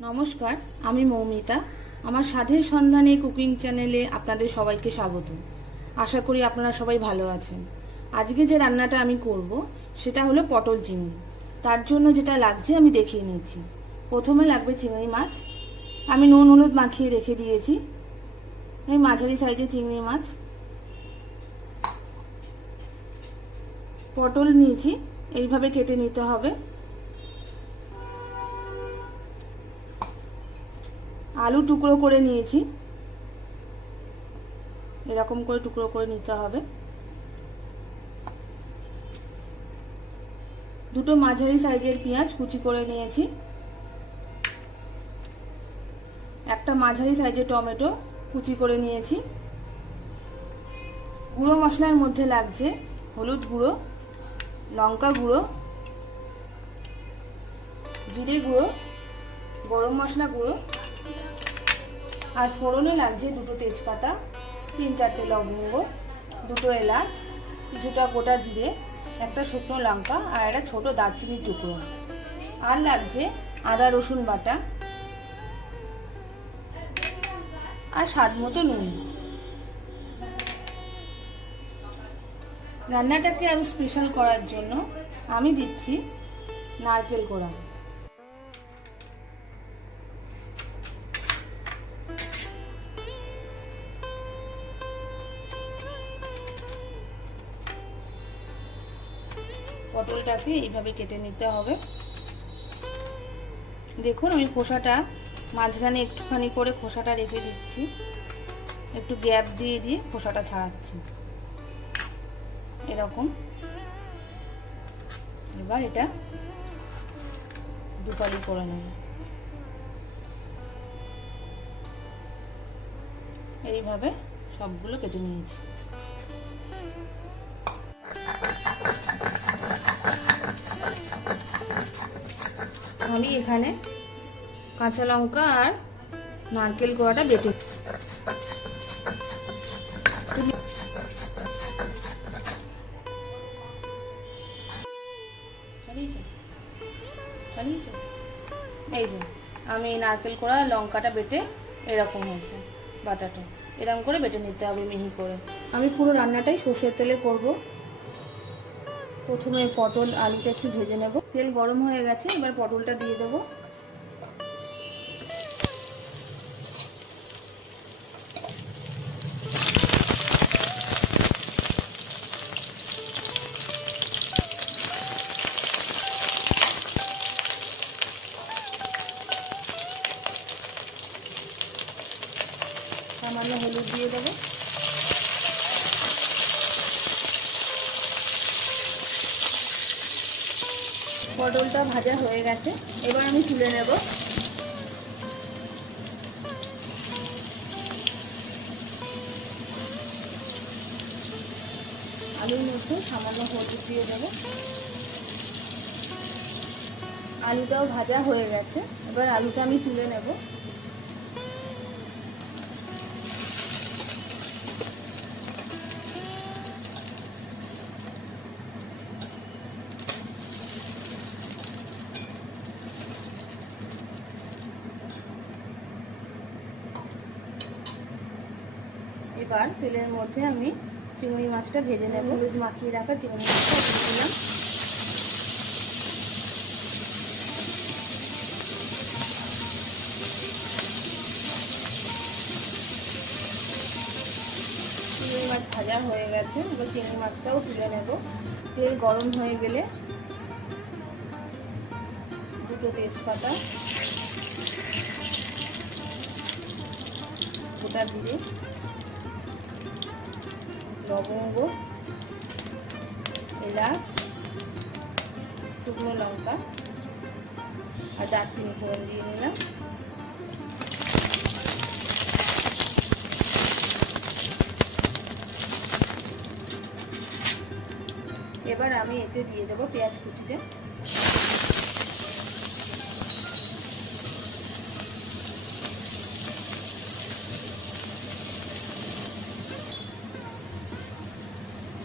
নমস্কার, আমি মৌমিতা। আমার স্বাদের সন্ধানে কুকিং চ্যানেলে আপনাদের সবাইকে স্বাগত। আশা করি আপনারা সবাই ভালো আছেন। আজকে যে রান্নাটা আমি করব সেটা হলো পটল চিংড়ি। তার জন্য যেটা লাগছে আমি দেখিয়ে নিচ্ছি। প্রথমে লাগবে চিংড়ি মাছ। আমি নুন হলুদ মাখিয়ে রেখে দিয়েছি। এই মাঝারি সাইজের চিংড়ি মাছ। পটল নিয়েছি, এইভাবে কেটে নিতে হবে। আলু টুকরো করে নিয়েছি, এরকম করে টুকরো করে নিতে হবে। দুটো মাঝারি সাইজের পেঁয়াজ কুচি করে নিয়েছি। একটা মাঝারি সাইজের টমেটো কুচি করে নিয়েছি। গুঁড়ো মশলার মধ্যে লাগছে হলুদ গুঁড়ো, লঙ্কা গুঁড়ো, জিরে গুঁড়ো, গরম মশলা গুঁড়ো, আর ফোড়নে লাগছে দুটো তেজপাতা, 3-4টে লবঙ্গ, দুটো এলাচ, কিছুটা গোটা জিরে, একটা শুকনো লঙ্কা আর একটা ছোট দারচিনির টুকরো। আর লাগছে আদা রসুন বাটা আর স্বাদ মতো নুন। রান্নাটাকে আরো স্পেশাল করার জন্য আমি দিচ্ছি নারকেল কোড়া। পটলটাকে এইভাবে কেটে নিতে হবে। দেখুন আমি খোসাটা মাঝখানে একটুখানি করে খোসাটা রেখে দিচ্ছি, একটু গ্যাপ দিয়ে দিয়ে খোসাটা ছাড়াচ্ছি এরকম। এবার এটা দুপালি করে নেব। এইভাবে সবগুলো কেটে নিয়েছি। আমি এখানে কাঁচা লঙ্কা আর নারকেল কোড়াটা বেটে এই যে আমি নারকেল কোড়া লঙ্কাটা বেটে এরকম হয়েছে। বাটাটা এরকম করে বেটে নিতে হবে মিহি করে। আমি পুরো রান্নাটাই সর্ষের তেলে করব। প্রথমে পটল আলুটা একটু ভেজে নেব। তেল গরম হয়ে গেছে, এবার পটলটা দিয়ে দেবো। সামান্য হলুদ দিয়ে দেবো। পটলটা ভাজা হয়ে গেছে, এবার আমি তুলে নেব। আলুর মধ্যে সামান্য হলুদ দিয়ে দেবো। আলুটাও ভাজা হয়ে গেছে, এবার আলুটা আমি তুলে নেব। এবার তেলের মধ্যে আমি চিংড়ি মাছটা ভেজে নেব। হলুদ মাখিয়ে রাখা চিংড়ি মাছটা দিয়ে দিলাম। চিংড়ি মাছ ভাজা হয়ে গেছে, এবার চিংড়ি মাছটাও তুলে নেব। তেল গরম হয়ে গেলে দুটো তেজপাতা, গোটা জিরে, লবঙ্গ, এলাচ, শুকনো লঙ্কা আর দারচিনি ফোড়ন দিয়ে নিলাম। এবার আমি এতে দিয়ে দেবো পেঁয়াজ কুচিতে।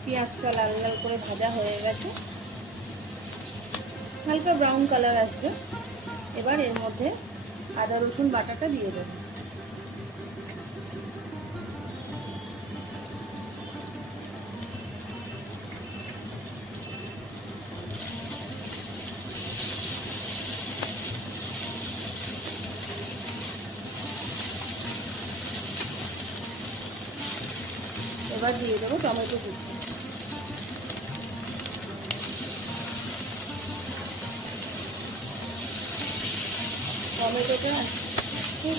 পেঁয়াজটা লাল লাল করে ভাজা হয়ে গেছে, হালকা ব্রাউন কালার আসবে। এবার এর মধ্যে আদা রসুন বাটাটা দিয়ে দেবো। এবার দিয়ে দেবো টমেটো কুচি। টমেটোটা খুব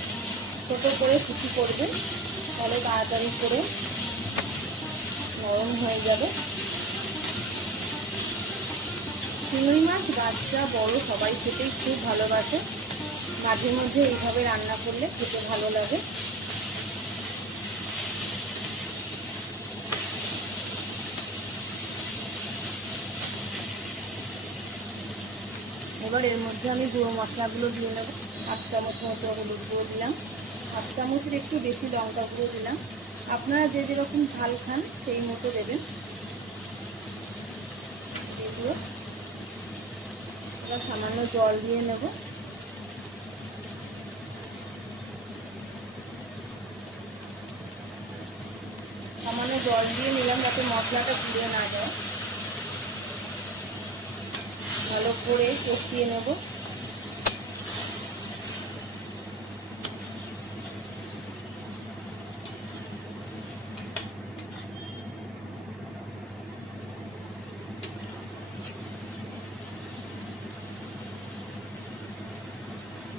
ছোটো করে কুচি করবেন, তাহলে তাড়াতাড়ি করে নরম হয়ে যাবে। চিংড়ি মাছ বাচ্চা বড় সবাই খেতেই খুব ভালোবাসে। মাঝে মধ্যে এইভাবে রান্না করলে খেতে ভালো লাগে। এবার এর মধ্যে আমি গুঁড়ো মশলাগুলো দিয়ে নেব। 8 চামচ মতো হলুদ গুঁড়ো দিলাম, 8 চামচের একটু বেশি লঙ্কা গুঁড়ো দিলাম। আপনারা যে যেরকম ঝাল খান সেই মতো দেবেন। এগুলো এবার সামান্য জল দিয়ে নেব। সামান্য জল দিয়ে নিলাম যাতে মশলাটা পুড়ে না যায়। ভালো করে কষিয়ে নেব।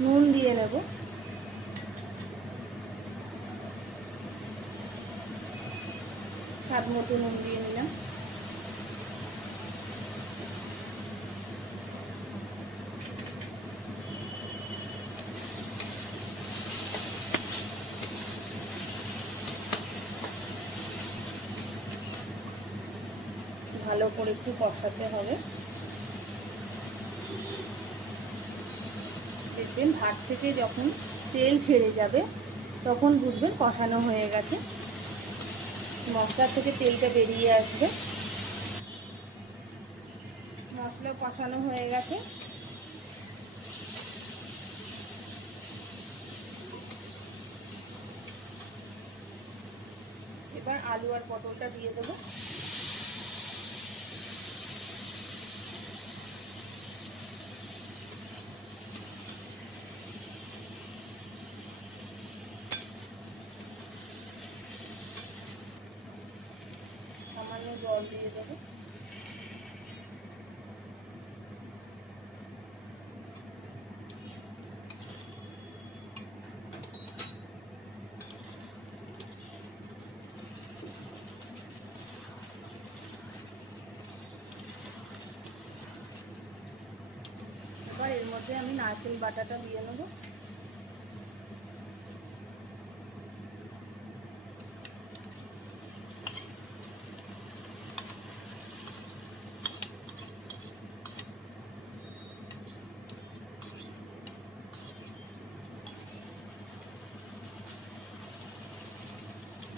নুন দিয়ে নেব। স্বাদ মতো নুন দিয়ে নিলাম। ভালো করে একটু কষাতে হবে। দেখবেন ভাত থেকে যখন তেল ছেড়ে যাবে তখন বুঝবেন কষানো হয়ে গেছে। মশলা থেকে তেলটা বেরিয়ে আসবে। মশলা কষানো হয়ে গেছে। এবার আলু আর পটলটা দিয়ে দেবো। সামান্য জল দিয়ে দেবো। এবার এর মধ্যে আমি নারকেল বাটাটা দিয়ে নেবো।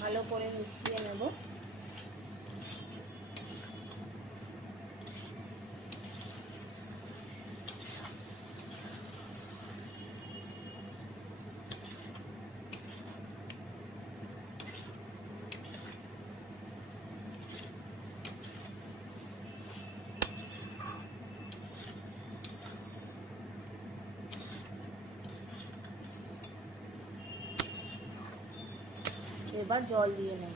ভালো করে মিশিয়ে নেব। এবার জল দিয়ে নেব।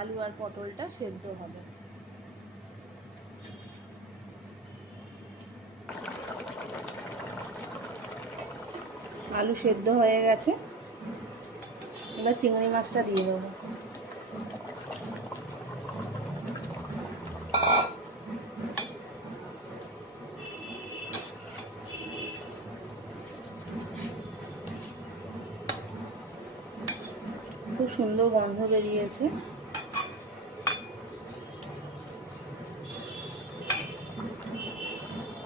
আলু আর পটলটা সেদ্ধ হবে। আলু সেদ্ধ হয়ে গেছে। এবার চিংড়ি মাছটা দিয়ে দেবো। সুন্দর গন্ধ বেরিয়েছে।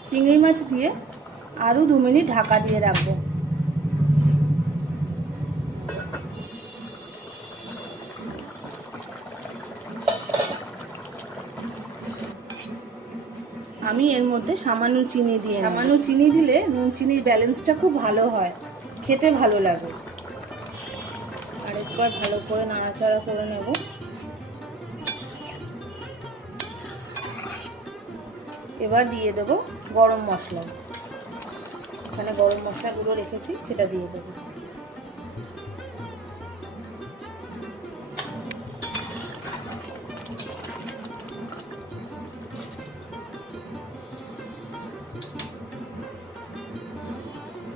চিংড়ি মাছ দিয়ে আরও 2 মিনিট ঢাকা দিয়ে রাখবো। আমি এর মধ্যে সামান্য চিনি দিয়ে, সামান্য চিনি দিলে নুন চিনির ব্যালেন্সটা খুব ভালো হয়, খেতে ভালো লাগে। আরেকবার ভালো করে নাড়াচাড়া করে নেব। এবার দিয়ে দেব গরম মশলা। এখানে গরম মশলাগুলো রেখেছি, সেটা দিয়ে দেবো।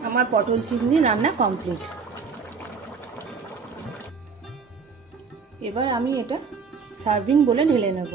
আমার পটল চিংড়ি রান্না কমপ্লিট। এবার আমি এটা সার্ভিং বলে ঢেলে নেব।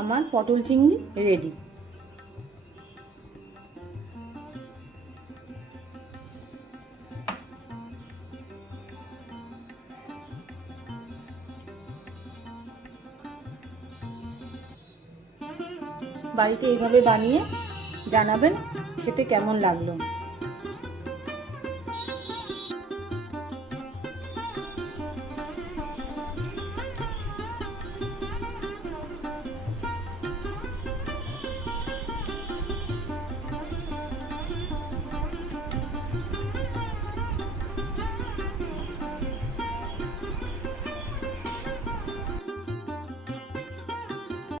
আমার পটল চিংড়ি রেডি। বাড়িতে এইভাবে বানিয়ে জানাবেন খেতে কেমন লাগলো।